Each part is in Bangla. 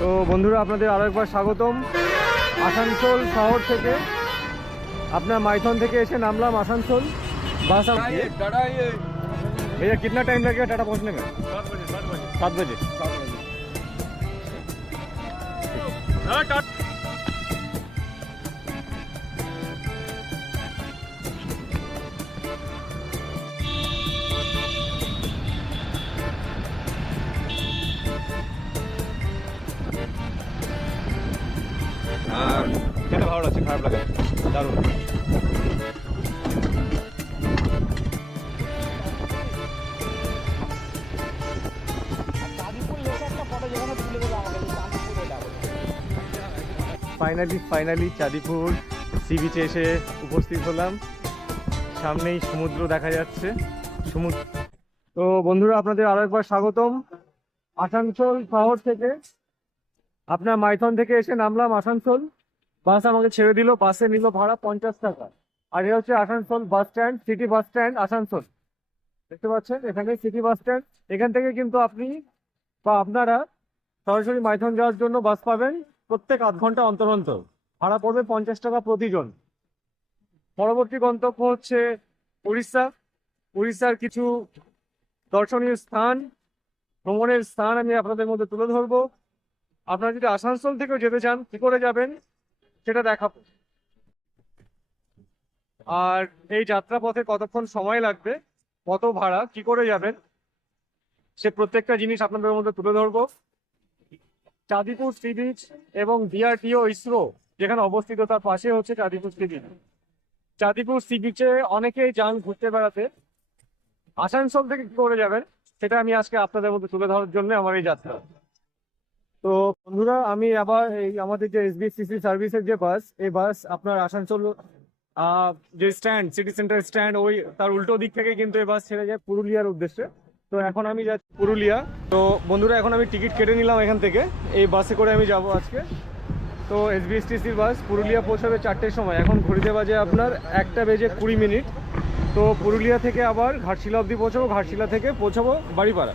তো বন্ধুরা আপনাদের আরো একবার স্বাগতম আসানসোল শহর থেকে আপনার माइथन থেকে এসে নামলাম আসানসোল बस हम टाटा ये भैया कितना टाइम लगेगा टाटा पहुंचने में सात बजे सात बजे सात बजे सात बजे हाँ Tata finally finally Chandipur sea বিচে এসে উপস্থিত হলাম। সামনেই সমুদ্র দেখা যাচ্ছে। সমুদ্র তো বন্ধুরা, আপনাদের আরও একবার স্বাগতম। আসানসোল শহর থেকে আপনার মাইথন থেকে এসে নামলাম আসানসোল। বাস আমাকে ছেড়ে দিল, বাসে নিল ভাড়া পঞ্চাশ টাকা। আর এটা হচ্ছে Asansol bus stand, city bus stand, Asansol. দেখতে পাচ্ছেন, এখানে সিটি বাস স্ট্যান্ড। এখান থেকে কিন্তু আপনি বা আপনারা সরাসরি মাইথন যাওয়ার জন্য বাস পাবেন। প্রত্যেক আধ ঘণ্টা অন্তর অন্তর। ভাড়া পড়বে পঞ্চাশ টাকা প্রতিজন। পরবর্তী গন্তব্য হচ্ছে উড়িষ্যা। উড়িষ্যার কিছু দর্শনীয় স্থান, ভ্রমণের স্থান আমি আপনাদের মধ্যে তুলে ধরবো। আপনারা যদি আসানসোল থেকেও যেতে চান, কি করে যাবেন, সেটা দেখাবো। আর এই যাত্রা পথে কতক্ষণ সময় লাগবে, কত ভাড়া, কি করে যাবেন, সে প্রত্যেকটা জিনিস আপনাদের মধ্যে তুলে ধরবো। চাঁদিপুর সি বিচ এবং ডিআরটিও ইসরো, যেখানে অবস্থিত, তার পাশে হচ্ছে Chandipur sea beach Chandipur sea বিচে অনেকেই যান ঘুরতে বেড়াতে। আসানসোল থেকে কি করে যাবেন, সেটা আমি আজকে আপনাদের মধ্যে তুলে ধরার জন্য আমার এই যাত্রা। তো বন্ধুরা, আমি আবার এই আমাদের যে এসবিসিসি সার্ভিসের যে বাস এই বাস আপনার আসানসোল যে স্ট্যান্ড সিটি সেন্টার স্ট্যান্ড ওই তার উল্টো দিক থেকে কিন্তু এই বাস ছেড়ে যায় পুরুলিয়ার উদ্দেশ্যে। তো এখন আমি যাচ্ছি পুরুলিয়া। তো বন্ধুরা, এখন আমি টিকিট কেটে নিলাম এখান থেকে। এই বাসে করে আমি যাব আজকে। তো এসবিএসটিসির বাস পুরুলিয়া পৌঁছাবে চারটের সময়। এখন ঘড়িতে বাজে আপনার একটা বেজে কুড়ি মিনিট। তো পুরুলিয়া থেকে আবার ঘাটশিলা অবধি পৌঁছাবো। ঘাটশিলা থেকে পৌঁছাবো বাড়িপাড়া।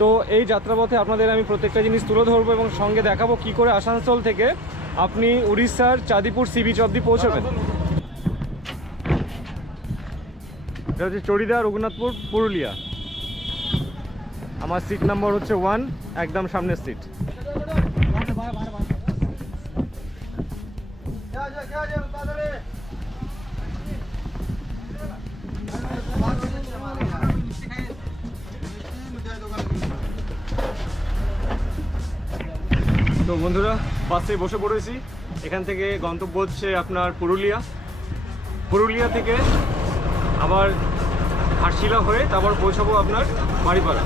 তো এই যাত্রাপথে আপনাদের আমি প্রত্যেকটা জিনিস তুলে ধরবো এবং সঙ্গে দেখাবো কি করে আসানসোল থেকে আপনি উড়িষ্যার চাঁদিপুর সি বিচ অবধি পৌঁছাবেন। এটা হচ্ছে চড়িদা, রঘুনাথপুর, পুরুলিয়া। আমার সিট নাম্বার হচ্ছে ওয়ান একদম সামনের সিট তো বন্ধুরা বাসে বসে পড়েছি। এখান থেকে গন্তব্য হচ্ছে আপনার পুরুলিয়া। পুরুলিয়া থেকে আবার ঘাটশিলা হয়ে তারপর পৌঁছাবো আপনার বাড়িপাড়া।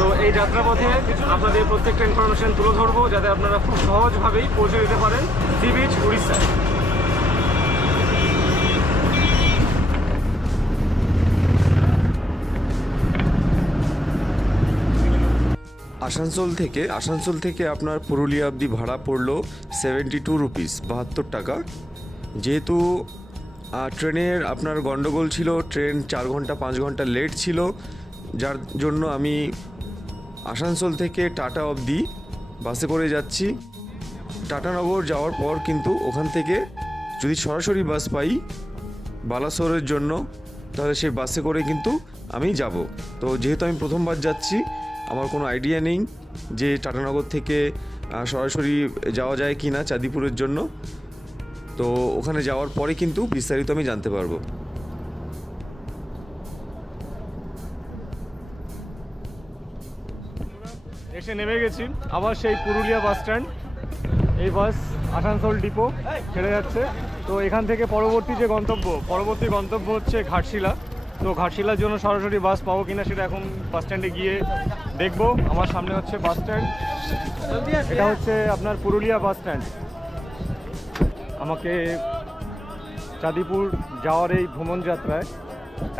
তো এই যাত্রাপথে আপনাদের প্রত্যেকটা ইনফরমেশন তুলে ধরবো যাতে আপনারা খুব সহজভাবেই পৌঁছে দিতে পারেন সি বিচ উড়িষ্যা আসানসোল থেকে আসানসোল থেকে আপনার পুরুলিয়া অবধি ভাড়া পড়ল সেভেন্টি টু রুপিস বাহাত্তর টাকা। যেহেতু ট্রেনের আপনার গন্ডগোল ছিল, ট্রেন চার ঘণ্টা, পাঁচ ঘণ্টা লেট ছিল, যার জন্য আমি আসানসোল থেকে টাটা অবধি বাসে করে যাচ্ছি। টাটানগর যাওয়ার পর কিন্তু ওখান থেকে যদি সরাসরি বাস পাই বালাসোরের জন্য, তাহলে সেই বাসে করে কিন্তু আমি যাব। তো যেহেতু আমি প্রথমবার যাচ্ছি, আমার কোনো আইডিয়া নেই যে টাটানগর থেকে সরাসরি যাওয়া যায় কি না চাঁদিপুরের জন্য। তো ওখানে যাওয়ার পরে কিন্তু বিস্তারিত আমি জানতে পারব। নেমে গেছি। আবার সেই পুরুলিয়া বাস স্ট্যান্ড এই বাস আসানসোল ডিপো ছেড়ে যাচ্ছে। তো এখান থেকে পরবর্তী যে গন্তব্য, পরবর্তী গন্তব্য হচ্ছে ঘাটশিলা। তো ঘাটশিলার জন্য সরাসরি বাস পাবো কিনা সেটা এখন বাস স্ট্যান্ডে গিয়ে দেখব। আমার সামনে হচ্ছে বাস স্ট্যান্ড এটা হচ্ছে আপনার পুরুলিয়া বাস স্ট্যান্ড আমাকে চাঁদিপুর যাওয়ার এই ভ্রমণ যাত্রায়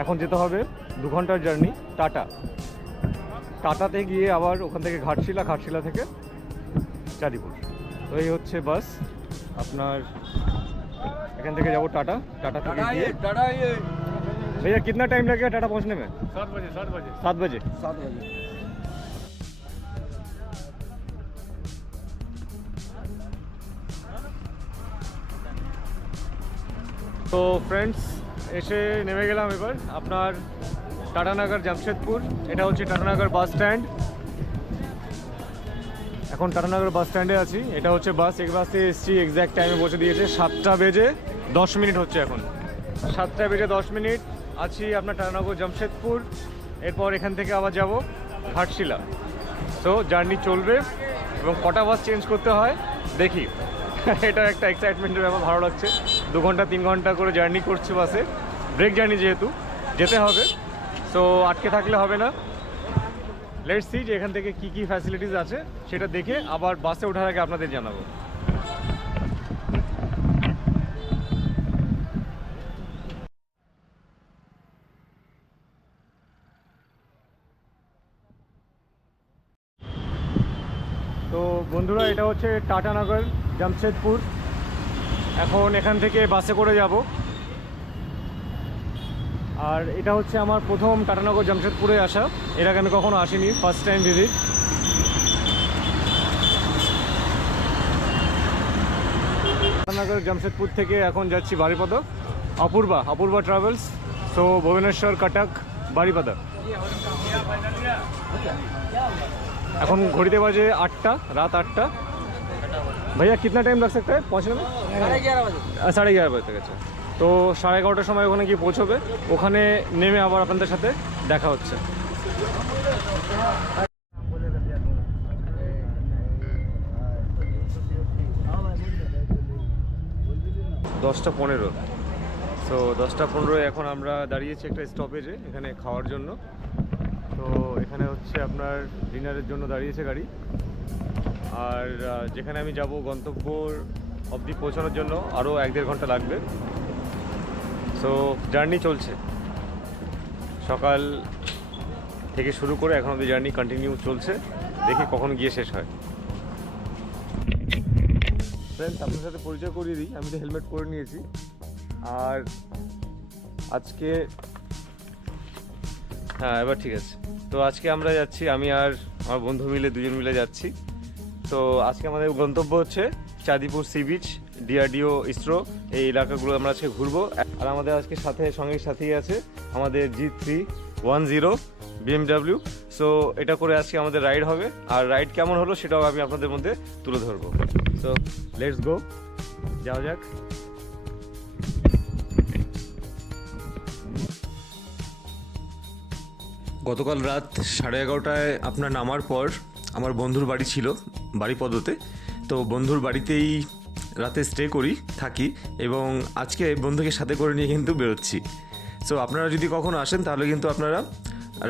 এখন যেতে হবে দু ঘণ্টার জার্নি টাটা। টাটাতে গিয়ে আবার ওখান থেকে ঘাটশিলা ঘাটশিলা থেকে চাঁদিপুর। তো এই হচ্ছে বাস। আপনার এখান থেকে যাব টাটা। টাটা থেকে গিয়ে भैया कितना टाइम लगेगा टाटा पहुंचने में सात बजे সাত সাত বাজে। সাত বাজে। তো ফ্রেন্ডস এসে নেমে গেলাম এবার। আপনার টাটানগর জামশেদপুর, এটা হচ্ছে টাটানগর বাস স্ট্যান্ড। এখন টাটানগর বাস স্ট্যান্ডে আছি, এটা হচ্ছে বাস এক বাসে এসছি এক্স্যাক্ট টাইমে বসে দিয়েছে, সাতটা বেজে দশ মিনিট হচ্ছে এখন। সাতটা বেজে দশ মিনিট, আছি আপনার টাটানগর জামশেদপুর, এরপর এখান থেকে আবার যাব ঘাটশিলা। তো জার্নি চলবে এবং কটা বাস চেঞ্জ করতে হয়, দেখি। এটা একটা এক্সাইটমেন্টের ব্যাপার, ভালো লাগছে। দু ঘণ্টা, তিন ঘণ্টা করে জার্নি করছি বাসে ব্রেক জার্নি যেহেতু, যেতে হবে। সো আটকে থাকলে হবে না। লেটস সি যে এখান থেকে কি কি ফ্যাসিলিটিস আছে, সেটা দেখে আবার বাসে ওঠার আগে আপনাদের জানাব। তো বন্ধুরা, এটা হচ্ছে টাটানগর জামশেদপুর। এখন এখান থেকে বাসে করে যাব। আর এটা হচ্ছে আমার প্রথম টাটানগর জামশেদপুরে আসা এর আগে আমি কখনো আসিনি first time visit Tatanagar Jamshedpur থেকে এখন যাচ্ছি বারিপদ অপূর্বা অপূর্বা ট্রাভেলস তো ভুবনেশ্বর কটক বারিপদা এখন ঘড়িতে বাজে आठटा रात आठटा भैया कितना टाइम लग सकता है पहुंचने में साढ़े ग्यारह बजे আহ, সাড়ে এগারো বাজে গেছে তো সাড়ে এগারোটার সময় ওখানে গিয়ে পৌঁছবে। ওখানে নেমে আবার আপনাদের সাথে দেখা হচ্ছে। দশটা পনেরো। তো দশটা পনেরো এখন আমরা দাঁড়িয়েছি একটা স্টপেজে এখানে খাওয়ার জন্য। তো এখানে হচ্ছে আপনার ডিনারের জন্য দাঁড়িয়েছে গাড়ি। আর যেখানে আমি যাব গন্তব্য অবধি পৌঁছানোর জন্য আরও এক দেড় ঘণ্টা লাগবে। সো জার্নি চলছে। সকাল থেকে শুরু করে এখন অবধি জার্নি কন্টিনিউ চলছে। দেখি কখন গিয়ে শেষ হয়। ফ্রেন্ডস আপনার সাথে পরিচয় করিয়ে দিই। আমি তো হেলমেট পরে নিয়েছি। আর আজকে হ্যাঁ এবার ঠিক আছে। তো আজকে আমরা যাচ্ছি, আমি আর আমার বন্ধু মিলে, দুজন মিলে যাচ্ছি। তো আজকে আমাদের গন্তব্য হচ্ছে Chandipur sea beach. DRDO ISRO এই এলাকাগুলো আমরা আজকে ঘুরবো। আর আমাদের আজকে সাথে সঙ্গে সাথেই আছে আমাদের G three one zero BMW so এটা করে আজকে আমাদের রাইড হবে। আর রাইড কেমন হলো সেটাও আমি আপনাদের মধ্যে তুলে ধরবো। সো লেটস গো যাওয়া যাক। গতকাল রাত সাড়ে এগারোটায় আপনার নামার পর আমার বন্ধুর বাড়ি ছিল, বাড়িপদতে। তো বন্ধুর বাড়িতেই রাতে স্টে করি, থাকি এবং আজকে বন্ধুকে সাথে করে নিয়ে কিন্তু বেরোচ্ছি। সো আপনারা যদি কখনো আসেন, তাহলে কিন্তু আপনারা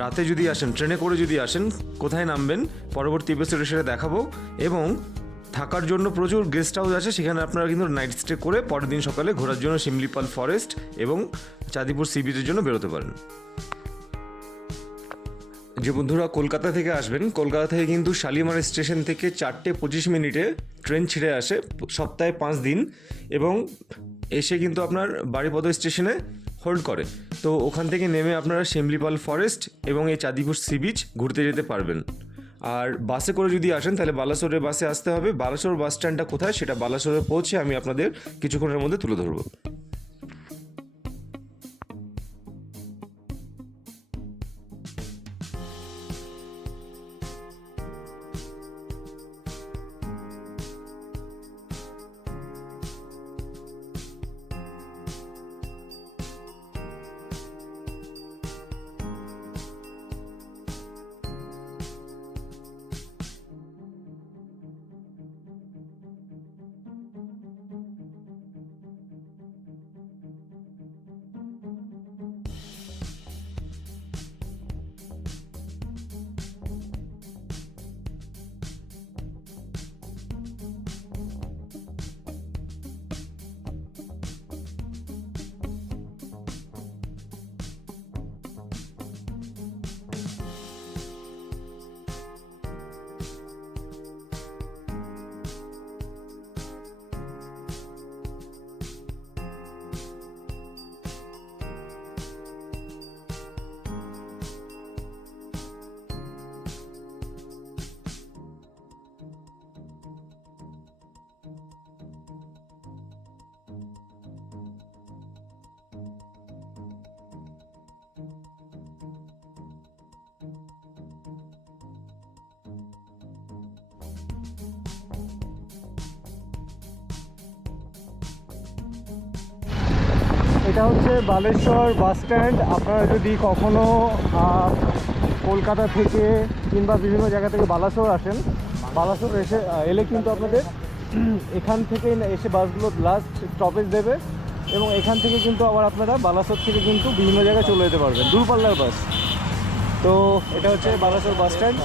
রাতে যদি আসেন ট্রেনে করে যদি আসেন, কোথায় নামবেন, পরবর্তী এপিসোডে সেটা দেখাবো এবং থাকার জন্য প্রচুর গেস্ট হাউস আছে, সেখানে আপনারা কিন্তু নাইট স্টে করে পরের দিন সকালে ঘোরার জন্য শিমলিপাল ফরেস্ট এবং চাঁদিপুর সি বিচের জন্য বেরোতে পারেন। যে বন্ধুরা কলকাতা থেকে আসবেন, কলকাতা থেকে কিন্তু শালিমার স্টেশন থেকে চারটে পঁচিশ মিনিটে ট্রেন ছেড়ে আসে, সপ্তাহে পাঁচ দিন, এবং এসে কিন্তু আপনার বাড়িপদ স্টেশনে হোল্ড করে। তো ওখান থেকে নেমে আপনারা শিমলিপাল ফরেস্ট এবং এই চাঁদিপুর সি বিচ ঘুরতে যেতে পারবেন। আর বাসে করে যদি আসেন, তাহলে বালাসোরের বাসে আসতে হবে। বালাসোর বাস স্ট্যান্ডটা কোথায়? সেটা বালাসোরে পৌঁছে আমি আপনাদের কিছুক্ষণের মধ্যে তুলে ধরবো। এটা হচ্ছে বালেশ্বর বাস স্ট্যান্ড। আপনারা যদি কখনো কলকাতা থেকে কিংবা বিভিন্ন জায়গা থেকে বালাসোর আসেন, বালাসোর এসে এলে কিন্তু আপনাদের এখান থেকে এসে বাসগুলো লাস্ট স্টপেজ দেবে এবং এখান থেকে কিন্তু আবার আপনারা বালাসোর থেকে কিন্তু বিভিন্ন জায়গায় চলে যেতে পারবেন। দূরপাল্লার বাস। তো এটা হচ্ছে বালাসোর বাস স্ট্যান্ড।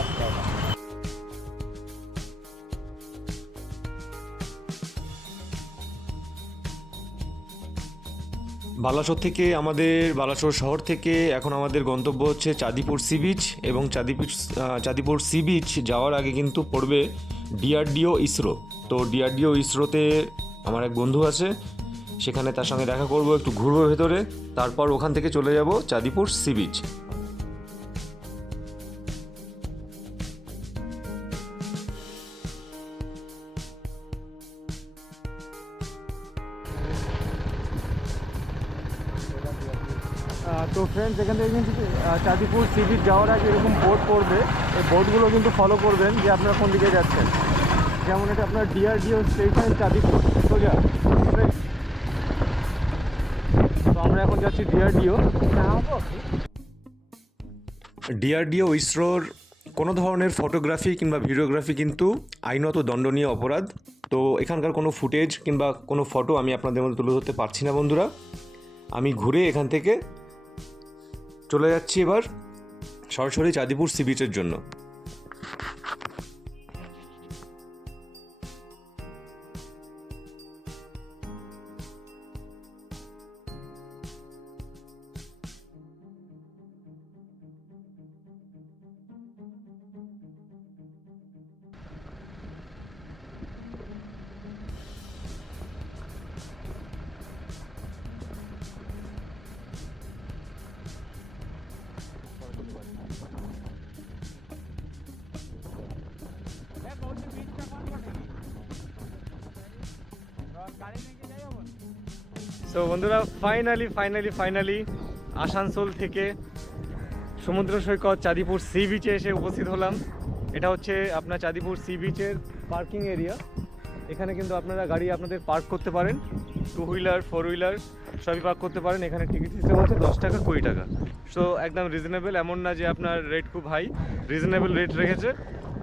বালাসোর থেকে আমাদের, বালাসোর শহর থেকে এখন আমাদের গন্তব্য হচ্ছে চাঁদিপুর সি বিচ এবং চাঁদিপুর চাঁদিপুর সি বিচ যাওয়ার আগে কিন্তু পড়বে ডিআরডিও ইসরো। তো ডিআরডিও ইসরোতে আমার এক বন্ধু আছে, সেখানে তার সঙ্গে দেখা করব, একটু ঘুরবো ভেতরে, তারপর ওখান থেকে চলে যাব চাঁদিপুর সি বিচ। ফ্রেন্ডস এখান থেকে কিন্তু চাঁদিপুর সি যাওয়ার আগে এরকম বোর্ড পড়বে। এই বোর্ডগুলো কিন্তু ফলো করবেন যে আপনারা কোন দিকে যাচ্ছেন। যেমন এটা আপনার ডিআরডিও স্টেশন চাঁদিপুর। সোজা। তো আমরা এখন যাচ্ছি ডিআরডিও ডিআরডিও ইসরোর কোনো ধরনের ফটোগ্রাফি কিংবা ভিডিওগ্রাফি কিন্তু আইনত দণ্ডনীয় অপরাধ। তো এখানকার কোনো ফুটেজ কিংবা কোনো ফটো আমি আপনাদের মধ্যে তুলে ধরতে পারছি না, বন্ধুরা। আমি ঘুরে এখান থেকে চলে যাচ্ছি এবার। সরাসরি চাঁদিপুর সি বিচের জন্য। সো বন্ধুরা ফাইনালি ফাইনালি ফাইনালি আসানসোল থেকে সমুদ্র সৈকত চাঁদিপুর সি বিচে এসে উপস্থিত হলাম। এটা হচ্ছে আপনার চাঁদিপুর সি বিচের পার্কিং এরিয়া এখানে কিন্তু আপনারা গাড়ি আপনাদের পার্ক করতে পারেন। টু হুইলার ফোর হুইলার সবই পার্ক করতে পারেন। এখানে টিকিট সিস্টেম হচ্ছে দশ টাকা, কুড়ি টাকা। সো একদম রিজনেবল এমন না যে আপনার রেট খুব হাই রিজনেবল রেট রেখেছে।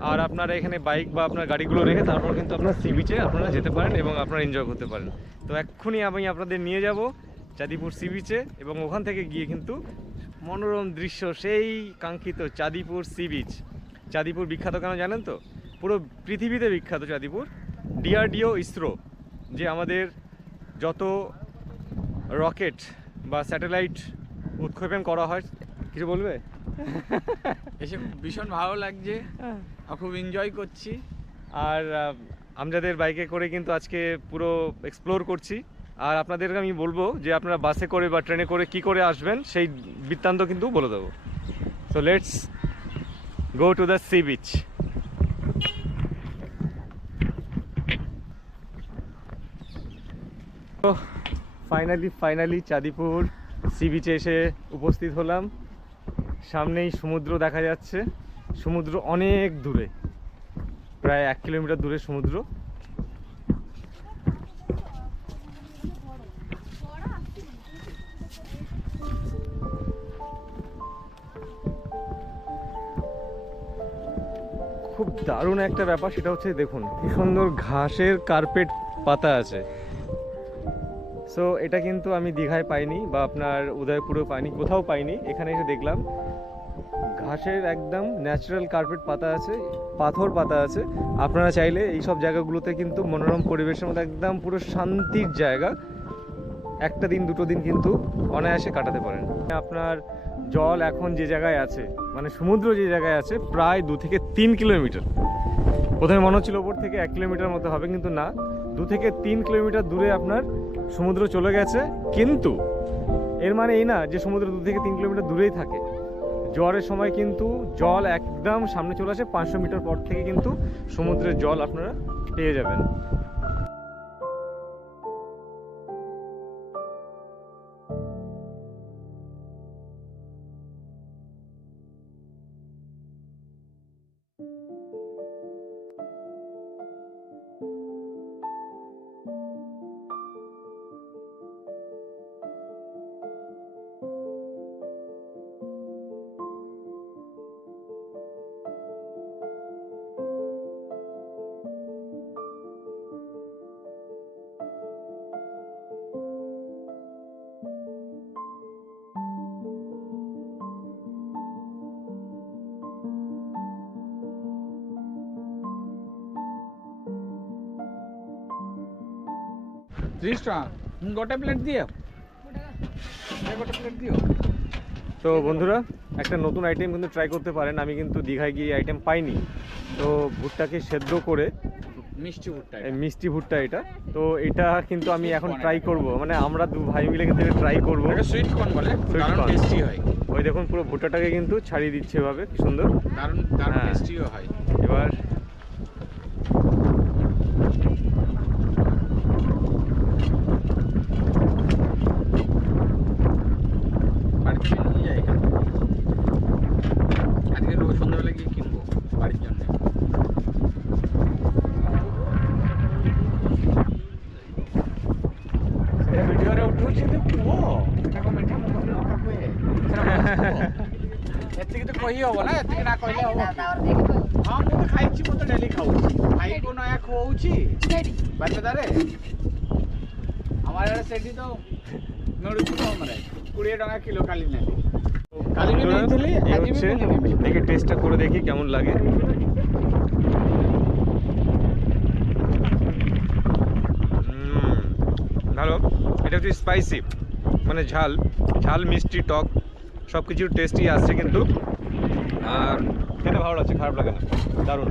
আর আপনারা এখানে বাইক বা আপনার গাড়িগুলো রেখে তারপর কিন্তু আপনার সি বিচে আপনারা যেতে পারেন এবং আপনারা এনজয় করতে পারেন। তো এক্ষুনি আমি আপনাদের নিয়ে যাব চাঁদিপুর সি বিচে এবং ওখান থেকে গিয়ে কিন্তু মনোরম দৃশ্য সেই কাঙ্ক্ষিত চাঁদিপুর সি বিচ চাঁদিপুর বিখ্যাত কেন জানেন তো? পুরো পৃথিবীতে বিখ্যাত চাঁদিপুর। ডিআরডিও ইসরো যে আমাদের যত রকেট বা স্যাটেলাইট উৎক্ষেপণ করা হয় কিছু বলবে? এসে ভীষণ ভালো লাগছে। আর খুব এনজয় করছি। আর আমজাদের বাইকে করে কিন্তু আজকে পুরো এক্সপ্লোর করছি। আর আপনাদেরকে আমি বলব যে আপনারা বাসে করে বা ট্রেনে করে কি করে আসবেন, সেই বৃত্তান্ত কিন্তু বলে দেবো। So let's go to the sea beach তো ফাইনালি ফাইনালি চাঁদিপুর সি বিচে এসে উপস্থিত হলাম। সামনেই সমুদ্র দেখা যাচ্ছে। সমুদ্র অনেক দূরে, প্রায় এক কিলোমিটার দূরে সমুদ্র। খুব দারুণ একটা ব্যাপার, সেটা হচ্ছে দেখুন, কি সুন্দর ঘাসের কার্পেট পাতা আছে। সো এটা কিন্তু আমি দীঘায় পাইনি বা আপনার উদয়পুরেও পাইনি, কোথাও পাইনি, এখানে এসে দেখলাম। ঘাসের একদম ন্যাচারাল কার্পেট পাতা আছে, পাথর পাতা আছে। আপনারা চাইলে এই সব জায়গাগুলোতে কিন্তু মনোরম পরিবেশের মধ্যে একদম পুরো শান্তির জায়গা। একটা দিন, দুটো দিন কিন্তু অনায়াসে কাটাতে পারেন। আপনার জল এখন যে জায়গায় আছে মানে সমুদ্র যে জায়গায় আছে, প্রায় দু থেকে তিন কিলোমিটার। প্রথমে মনে হচ্ছিল ওপর থেকে এক কিলোমিটার মতো হবে, কিন্তু না। দু থেকে তিন কিলোমিটার দূরে আপনার সমুদ্র চলে গেছে, কিন্তু এর মানে এই না যে সমুদ্র দু থেকে তিন কিলোমিটার দূরেই থাকে। জোয়ারের সময় কিন্তু জল একদম সামনে চলে আসে। পাঁচশো মিটার পর থেকে কিন্তু সমুদ্রের জল আপনারা পেয়ে যাবেন। তিরিশ টাকা। গোটা প্লেট দিও। গোটা প্লেট দিও। তো বন্ধুরা একটা নতুন আইটেম কিন্তু ট্রাই করতে পারেন। আমি কিন্তু দীঘায় গিয়ে আইটেম পাইনি। তো ভুট্টাকে সেদ্ধ করে মিষ্টি ভুট্টা মিষ্টি ভুট্টা এটা। তো এটা কিন্তু আমি এখন ট্রাই করব। মানে আমরা দু ভাই মিলে কিন্তু ট্রাই করব। এটা সুইট কর্ন বলে দারুণ টেস্টি হয়। ওই দেখুন পুরো ভুট্টাটাকে কিন্তু ছাড়িয়ে দিচ্ছে এভাবে। কি সুন্দর। দারুণ দারুণ হ্যাঁ। টেস্টিও হয়। এবার ବାରିପଦାରେ ଆମର ଇଆଡ଼େ ସେଠି ତ ମିଳୁଛି କମରେ କୋଡ଼ିଏ ଟଙ୍କା କିଲୋ କାଲି ନେଲି କାଲି ବି বন্ধুরা, ନେଇଥିଲି এই ଆଜି ବି হচ্ছে ନେବି দেখে টেস্টটা করে দেখি কেমন লাগে উম, ভালো এটা হচ্ছে স্পাইসি মানে ঝাল ঝাল মিষ্টি টক সব কিছুর টেস্টই আসছে কিন্তু আর খেতে ভালো লাগছে খারাপ লাগে না দারুণ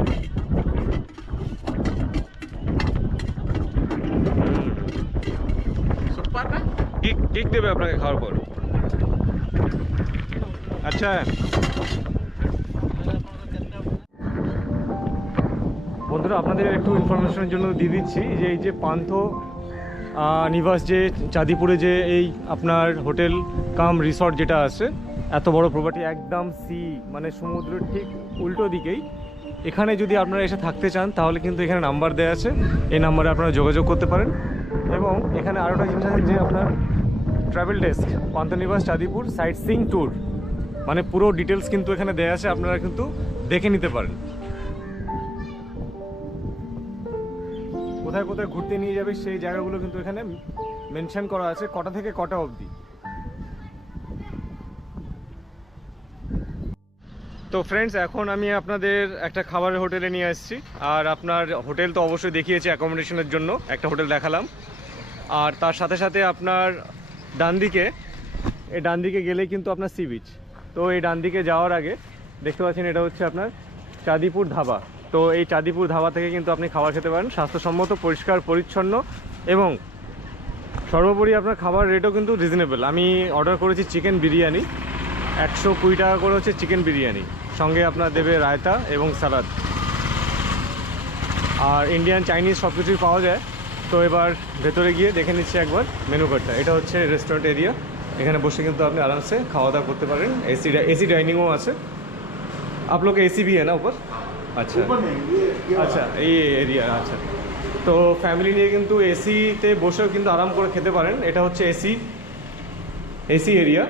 কিক দেবে আপনাকে খাওয়ার পর। আচ্ছা। বন্ধুরা, আপনাদের একটু ইনফরমেশনের জন্য দিয়ে দিচ্ছি যে এই যে পান্থ নিবাস যে চাঁদিপুরে যে এই আপনার হোটেল কাম রিসর্ট যেটা আছে, এত বড় প্রপার্টি একদম সি মানে সমুদ্রের ঠিক উল্টো দিকেই। এখানে যদি আপনারা এসে থাকতে চান, তাহলে কিন্তু এখানে নাম্বার দেওয়া আছে। এই নাম্বারে আপনারা যোগাযোগ করতে পারেন। এবং এখানে আরও জিনিস আছে যে আপনার travel desk Panthanibas Chandipur sightseeing tour মানে পুরো ডিটেলস কিন্তু এখানে দেওয়া আছে, আপনারা কিন্তু দেখে নিতে পারেন। কোথায় কোথায় ঘুরতে নিয়ে যাবে সেই জায়গাগুলো কিন্তু এখানে মেনশন করা আছে, কটা থেকে কটা অবধি। তো ফ্রেন্ডস এখন আমি আপনাদের একটা খাবারের হোটেলে নিয়ে আসছি। আর আপনার হোটেল তো অবশ্যই দেখিয়েছি অ্যাকোমোডেশনের জন্য একটা হোটেল দেখালাম। আর তার সাথে সাথে আপনার ডান দিকে এই ডান দিকে গেলেই কিন্তু আপনার সি বিচ তো এই ডান দিকে যাওয়ার আগে দেখতে পাচ্ছেন এটা হচ্ছে আপনার চাঁদিপুর ধাবা। তো এই চাঁদিপুর ধাবা থেকে কিন্তু আপনি খাবার খেতে পারেন। স্বাস্থ্যসম্মত, পরিষ্কার, পরিচ্ছন্ন এবং সর্বোপরি আপনার খাবার রেটও কিন্তু রিজনেবল আমি অর্ডার করেছি চিকেন বিরিয়ানি। একশো কুড়ি টাকা করে হচ্ছে চিকেন বিরিয়ানি। সঙ্গে আপনার দেবে রায়তা এবং স্যালাড আর ইন্ডিয়ান চাইনিজ সব কিছুই পাওয়া যায়। তো এবার ভেতরে গিয়ে দেখে নিচ্ছি একবার মেনু কার্ডটা এটা হচ্ছে রেস্টুরেন্ট এরিয়া এখানে বসে কিন্তু আপনি আরামসে খাওয়া দাওয়া করতে পারেন এসি এসি ডাইনিংও আছে आप लोग ए सी भी है ना ऊपर अच्छा আচ্ছা এই এরিয়া আচ্ছা তো ফ্যামিলি নিয়ে কিন্তু এসিতে বসেও কিন্তু আরাম করে খেতে পারেন এটা হচ্ছে এসি এসি এরিয়া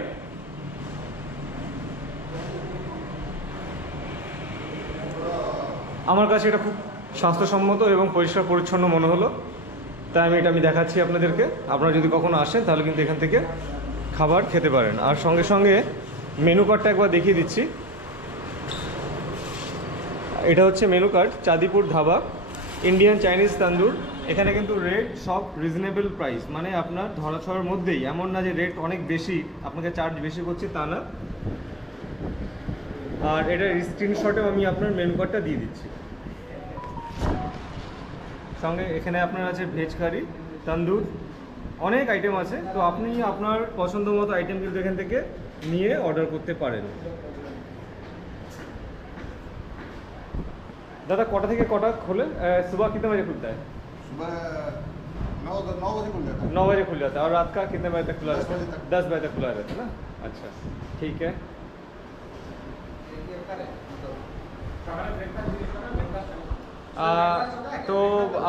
আমার কাছে এটা খুব স্বাস্থ্যসম্মত এবং পরিষ্কার পরিচ্ছন্ন মনে হলো তাই আমি এটা আমি দেখাচ্ছি আপনাদেরকে। আপনারা যদি কখনো আসেন, তাহলে কিন্তু এখান থেকে খাবার খেতে পারেন। আর সঙ্গে সঙ্গে মেনু কার্ডটা একবার দেখিয়ে দিচ্ছি। এটা হচ্ছে menu card Chandipur dhaba Indian Chinese tandoor. এখানে কিন্তু রেট সব রিজনেবল প্রাইস মানে আপনার ধরাছোঁয়ার মধ্যেই। এমন না যে রেট অনেক বেশি। আপনাকে চার্জ বেশি করছে তা না। আর এটার স্ক্রিনশটেও আমি আপনার মেনু কার্ডটা দিয়ে দিচ্ছি। সঙ্গে এখানে আপনার আছে ভেজ কারি তন্দুর অনেক আইটেম আছে তো আপনি আপনার পছন্দ মতো আইটেম কিন্তু এখান থেকে নিয়ে অর্ডার করতে পারেন दादा कोटा থেকে কটা খোলে सुबह कितने बजे खुलता है सुबह नौ नौ बजे खुल जाता है नौ बजे खुल जाता है और रात का कितने बजे तक खुला दस रहता है बजे तक। दस बजे तक खुला रहता है ना अच्छा ठीक है আহ, তো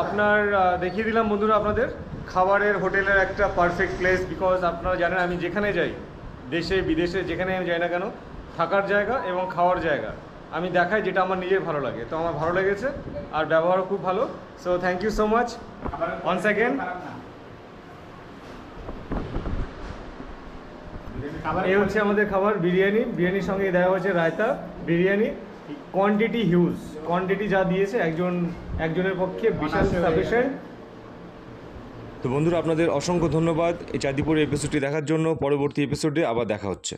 আপনার দেখিয়ে দিলাম বন্ধুরা আপনাদের। খাবারের হোটেলের একটা পারফেক্ট প্লেস বিকজ আপনারা জানেন আমি যেখানে যাই দেশে বিদেশে যেখানে আমি যাই না কেন থাকার জায়গা এবং খাওয়ার জায়গা। আমি দেখাই যেটা আমার নিজের ভালো লাগে। তো আমার ভালো লেগেছে আর ব্যবহারও খুব ভালো। So thank you so much one second এই হচ্ছে আমাদের খাবার বিরিয়ানি। বিরিয়ানির সঙ্গে দেওয়া হয়েছে raita. Biryani quantity huge quantity যা দিয়েছে একজন একজনের পক্ষে বিশাল সাফিসিয়েন্ট তো বন্ধুরা আপনাদের অসংখ্য ধন্যবাদ এই চাঁদিপুরের এপিসোডটি দেখার জন্য। পরবর্তী এপিসোডে আবার দেখা হচ্ছে।